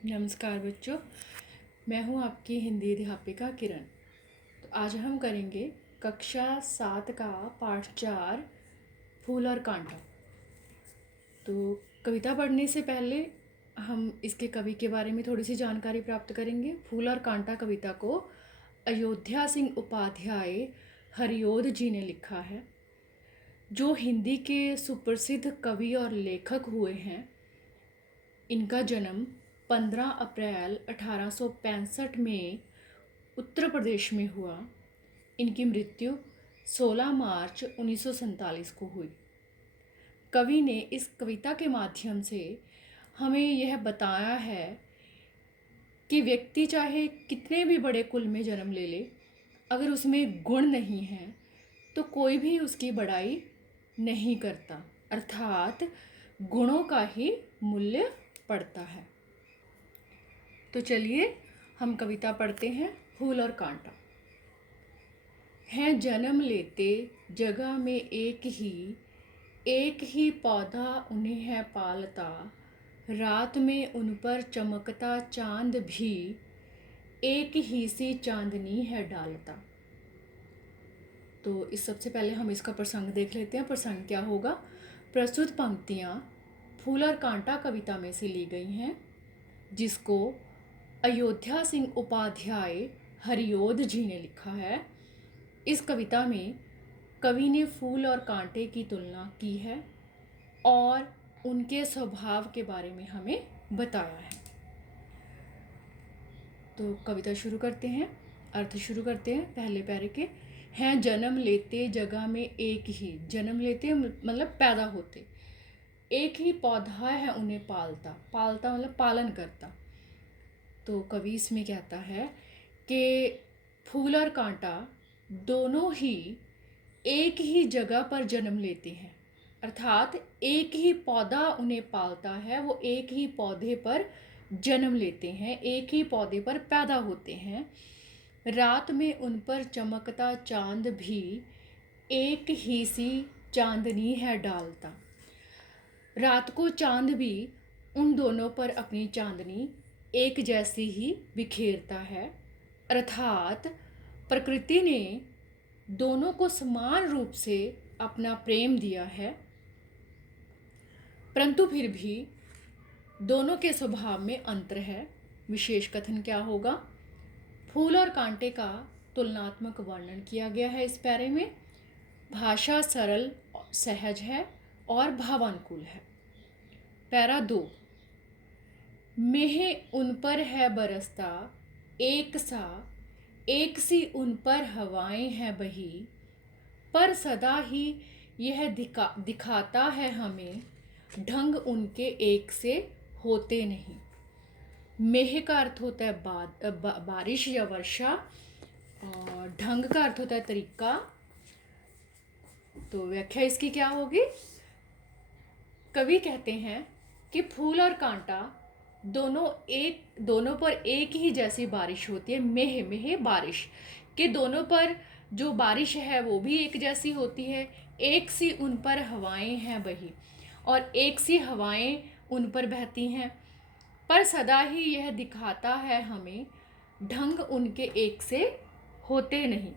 नमस्कार बच्चों, मैं हूं आपकी हिंदी अध्यापिका किरण। तो आज हम करेंगे कक्षा 7 का पाठ 4 फूल और कांटा। तो कविता पढ़ने से पहले हम इसके कवि के बारे में थोड़ी सी जानकारी प्राप्त करेंगे। फूल और कांटा कविता को अयोध्या सिंह उपाध्याय हरिओद जी ने लिखा है, जो हिंदी के सुप्रसिद्ध कवि और लेखक हुए हैं। इनका जन्म 15 अप्रैल 1865 में उत्तर प्रदेश में हुआ। इनकी मृत्यु 16 मार्च 1947 को हुई। कवि ने इस कविता के माध्यम से हमें यह बताया है कि व्यक्ति चाहे कितने भी बड़े कुल में जन्म ले ले, अगर उसमें गुण नहीं है तो कोई भी उसकी बड़ाई नहीं करता, अर्थात गुणों का ही मूल्य पड़ता है। तो चलिए हम कविता पढ़ते हैं। फूल और कांटा। हैं जन्म लेते जगह में एक ही पौधा उन्हें है पालता, रात में उन पर चमकता चांद भी एक ही सी चांदनी है डालता। तो इस सबसे पहले हम इसका प्रसंग देख लेते हैं। प्रसंग क्या होगा? प्रस्तुत पंक्तियाँ फूल और कांटा कविता में से ली गई हैं, जिसको अयोध्या सिंह उपाध्याय हरिओद जी ने लिखा है। इस कविता में कवि ने फूल और कांटे की तुलना की है और उनके स्वभाव के बारे में हमें बताया है। तो कविता शुरू करते हैं, अर्थ शुरू करते हैं पहले पैरे के। हैं जन्म लेते जगह में एक ही, जन्म लेते मतलब पैदा होते, एक ही पौधा है उन्हें पालता, पालता मतलब पालन करता। तो कवि इसमें कहता है कि फूल और कांटा दोनों ही एक ही जगह पर जन्म लेते हैं, अर्थात एक ही पौधा उन्हें पालता है, वो एक ही पौधे पर जन्म लेते हैं, एक ही पौधे पर पैदा होते हैं। रात में उन पर चमकता चांद भी एक ही सी चांदनी है डालता। रात को चांद भी उन दोनों पर अपनी चांदनी एक जैसी ही बिखेरता है, अर्थात प्रकृति ने दोनों को समान रूप से अपना प्रेम दिया है, परंतु फिर भी दोनों के स्वभाव में अंतर है। विशेष कथन क्या होगा? फूल और कांटे का तुलनात्मक वर्णन किया गया है इस पैरे में। भाषा सरल सहज है और भावानुकूल है। पैरा 2। मेह उन पर है बरसता एक सी उन पर हवाएं हैं बही, पर सदा ही यह दिखाता है हमें ढंग उनके एक से होते नहीं। मेह का अर्थ होता है बारिश या वर्षा, और ढंग का अर्थ होता है तरीका। तो व्याख्या इसकी क्या होगी? कवि कहते हैं कि फूल और कांटा दोनों पर एक ही जैसी बारिश होती है। मेह बारिश के दोनों पर जो बारिश है वो भी एक जैसी होती है। एक सी उन पर हवाएं हैं बही, और एक सी हवाएं उन पर बहती हैं, पर सदा ही यह दिखाता है हमें ढंग उनके एक से होते नहीं।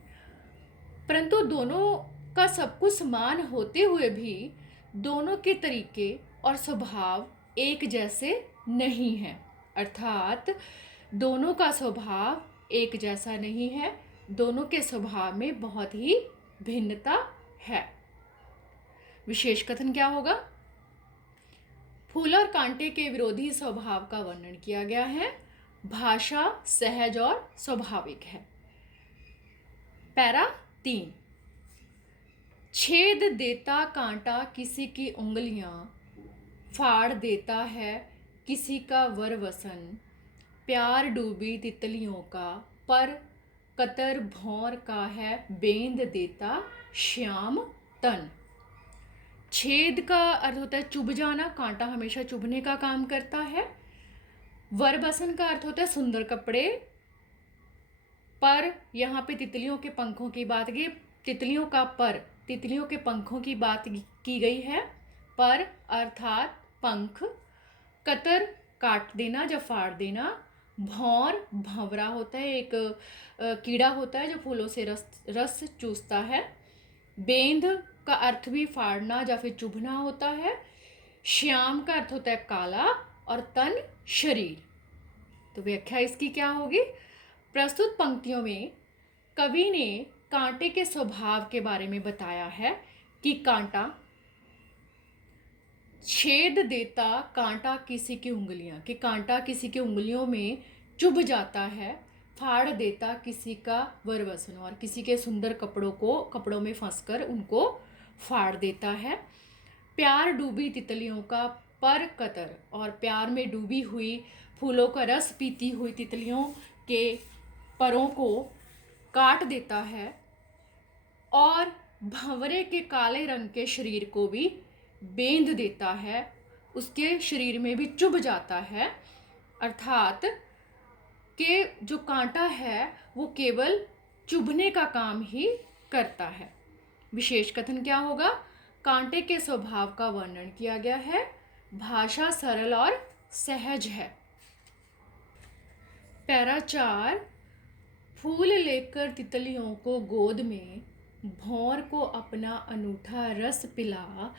परंतु दोनों का सब कुछ समान होते हुए भी दोनों के तरीके और स्वभाव एक जैसे नहीं हैं, अर्थात दोनों का स्वभाव एक जैसा नहीं है, दोनों के स्वभाव में बहुत ही भिन्नता है। विशेष कथन क्या होगा? फूल और कांटे के विरोधी स्वभाव का वर्णन किया गया है। भाषा सहज और स्वाभाविक है। पैरा 3। छेद देता कांटा किसी की उंगलियां, फाड़ देता है किसी का वरवसन, प्यार डूबी तितलियों का, पर कतर भौर का है बेंद देता श्याम तन। छेद का अर्थ होता है चुभ जाना, कांटा हमेशा चुभने का काम करता है। वरवसन का अर्थ होता है सुंदर कपड़े, पर यहाँ पे तितलियों के पंखों की बात की, तितलियों के पंखों की बात की गई है। पर अर्थात पंख। कतर काट देना या फाड़ देना। भौर, भंवरा होता है एक कीड़ा होता है जो फूलों से रस रस चूसता है। बेंध का अर्थ भी फाड़ना या फिर चुभना होता है। श्याम का अर्थ होता है काला और तन शरीर। तो व्याख्या इसकी क्या होगी? प्रस्तुत पंक्तियों में कवि ने कांटे के स्वभाव के बारे में बताया है कि कांटा छेद देता कांटा किसी की उंगलियां, कि कांटा किसी की उंगलियों में चुभ जाता है, फाड़ देता किसी का वरवसन, और किसी के सुंदर कपड़ों में फंसकर उनको फाड़ देता है। प्यार डूबी तितलियों का पर कतर, और प्यार में डूबी हुई फूलों का रस पीती हुई तितलियों के परों को काट देता है। और भंवरे के काले रंग के शरीर को भी बेंध देता है, उसके शरीर में भी चुभ जाता है। अर्थात कि जो कांटा है वो केवल चुभने का काम ही करता है। विशेष कथन क्या होगा? कांटे के स्वभाव का वर्णन किया गया है। भाषा सरल और सहज है। पैरा 4, फूल लेकर तितलियों को गोद में, भौर को अपना अनूठा रस पिला,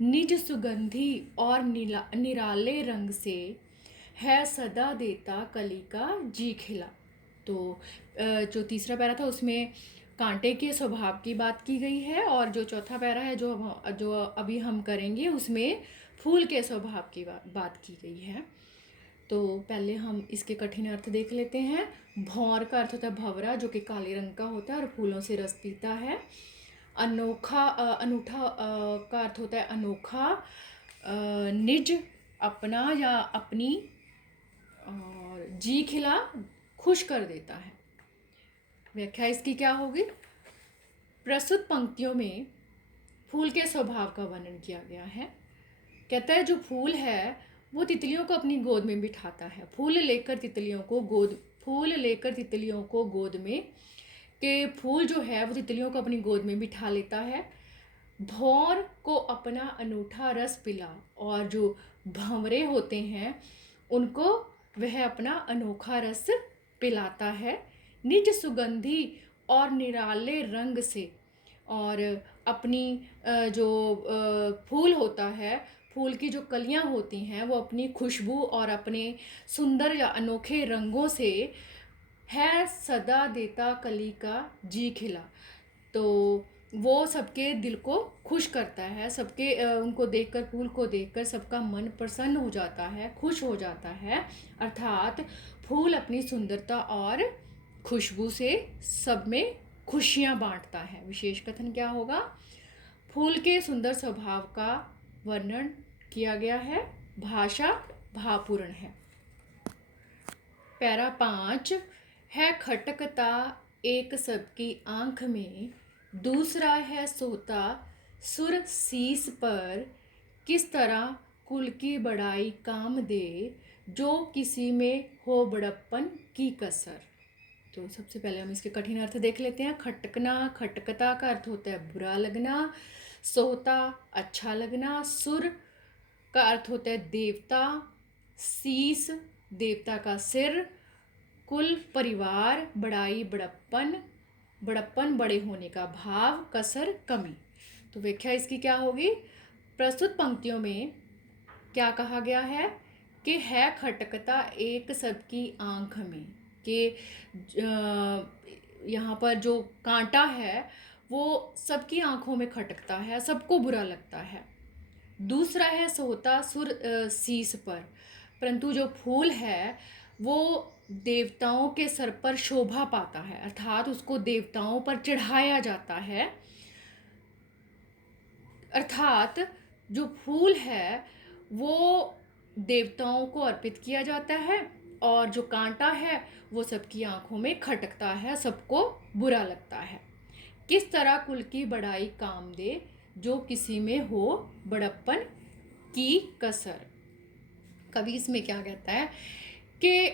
निज सुगंधी और निराले रंग से, है सदा देता कली का जी खिला। तो जो तीसरा पैरा था उसमें कांटे के स्वभाव की बात की गई है, और जो चौथा पैरा है जो अभी हम करेंगे उसमें फूल के स्वभाव की बात की गई है। तो पहले हम इसके कठिन अर्थ देख लेते हैं। भौर का अर्थ होता है भंवरा, जो कि काले रंग का होता है और फूलों से रस पीता है। अनूठा का अर्थ होता है अनोखा, निज, अपना या अपनी, और जी खिला, खुश कर देता है। व्याख्या इसकी क्या होगी? प्रस्तुत पंक्तियों में फूल के स्वभाव का वर्णन किया गया है। कहता है जो फूल है वो तितलियों को अपनी गोद में बिठाता है। फूल लेकर तितलियों को गोद में, के फूल जो है वो तितलियों को अपनी गोद में बिठा लेता है। भौर को अपना अनूठा रस पिला, और जो भंवरे होते हैं उनको वह अपना अनोखा रस पिलाता है। निज सुगंधी और निराले रंग से, और अपनी जो फूल होता है, फूल की जो कलियां होती हैं वो अपनी खुशबू और अपने सुंदर या अनोखे रंगों से, है सदा देता कली का जी खिला। तो वो सबके दिल को खुश करता है, सबके उनको देखकर, फूल को देखकर सबका मन प्रसन्न हो जाता है, खुश हो जाता है। अर्थात फूल अपनी सुंदरता और खुशबू से सब में खुशियाँ बांटता है। विशेष कथन क्या होगा? फूल के सुंदर स्वभाव का वर्णन किया गया है। भाषा भावपूर्ण है। पैरा 5, है खटकता एक सबकी आंख में, दूसरा है सोता सुर शीस पर, किस तरह कुल की बड़ाई काम दे, जो किसी में हो बड़प्पन की कसर। तो सबसे पहले हम इसके कठिन अर्थ देख लेते हैं। खटकना, खटकता का अर्थ होता है बुरा लगना। सोता, अच्छा लगना। सुर का अर्थ होता है देवता। शीस, देवता का सिर। कुल, परिवार। बड़ाई, बड़प्पन, बड़प्पन बड़े होने का भाव। कसर, कमी। तो व्याख्या इसकी क्या होगी? प्रस्तुत पंक्तियों में क्या कहा गया है कि है खटकता एक सबकी आंख में, कि यहाँ पर जो कांटा है वो सबकी आंखों में खटकता है, सबको बुरा लगता है। दूसरा है सोता सुर शीस पर, परंतु जो फूल है वो देवताओं के सर पर शोभा पाता है, अर्थात उसको देवताओं पर चढ़ाया जाता है। अर्थात जो फूल है वो देवताओं को अर्पित किया जाता है, और जो कांटा है वो सबकी आंखों में खटकता है, सबको बुरा लगता है। किस तरह कुल की बड़ाई काम दे, जो किसी में हो बड़प्पन की कसर। कवि इसमें क्या कहता है कि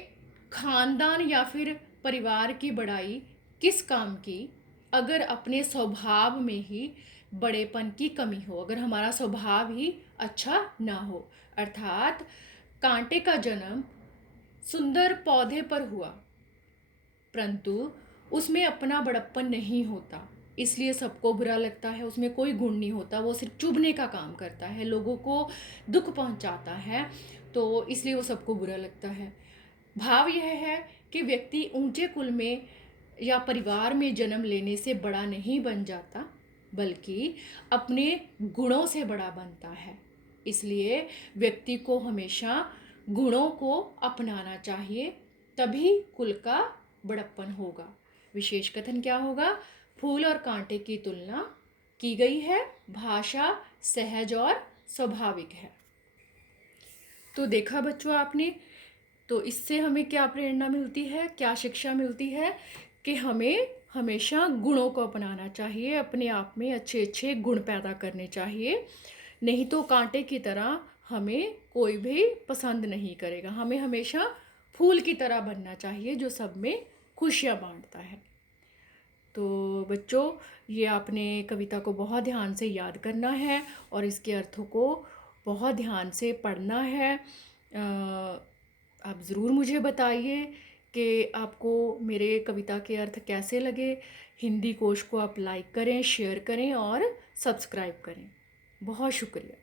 खानदान या फिर परिवार की बड़ाई किस काम की, अगर अपने स्वभाव में ही बड़ेपन की कमी हो, अगर हमारा स्वभाव ही अच्छा ना हो। अर्थात कांटे का जन्म सुंदर पौधे पर हुआ, परंतु उसमें अपना बड़प्पन नहीं होता, इसलिए सबको बुरा लगता है। उसमें कोई गुण नहीं होता, वो सिर्फ चुभने का काम करता है, लोगों को दुख पहुंचाता है, तो इसलिए वो सबको बुरा लगता है। भाव यह है कि व्यक्ति ऊंचे कुल में या परिवार में जन्म लेने से बड़ा नहीं बन जाता, बल्कि अपने गुणों से बड़ा बनता है। इसलिए व्यक्ति को हमेशा गुणों को अपनाना चाहिए, तभी कुल का बड़प्पन होगा। विशेष कथन क्या होगा? फूल और कांटे की तुलना की गई है, भाषा सहज और स्वाभाविक है। तो देखा बच्चों आपने, तो इससे हमें क्या प्रेरणा मिलती है, क्या शिक्षा मिलती है कि हमें हमेशा गुणों को अपनाना चाहिए, अपने आप में अच्छे अच्छे गुण पैदा करने चाहिए, नहीं तो कांटे की तरह हमें कोई भी पसंद नहीं करेगा। हमें हमेशा फूल की तरह बनना चाहिए जो सब में खुशियाँ बांटता है। तो बच्चों, ये आपने कविता को बहुत ध्यान से याद करना है और इसके अर्थों को बहुत ध्यान से पढ़ना है। आप ज़रूर मुझे बताइए कि आपको मेरे कविता के अर्थ कैसे लगे। हिंदी कोश को आप लाइक करें, शेयर करें और सब्सक्राइब करें। बहुत शुक्रिया।